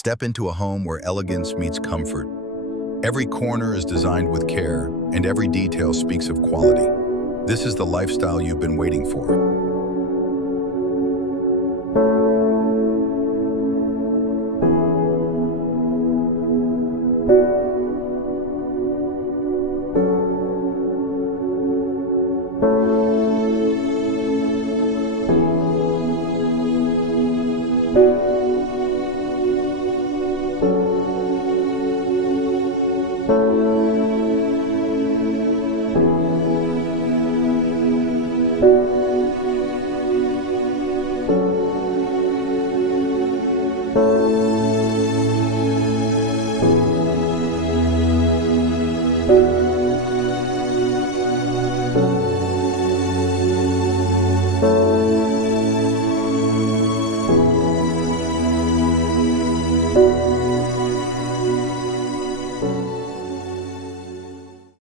Step into a home where elegance meets comfort. Every corner is designed with care, and every detail speaks of quality. This is the lifestyle you've been waiting for.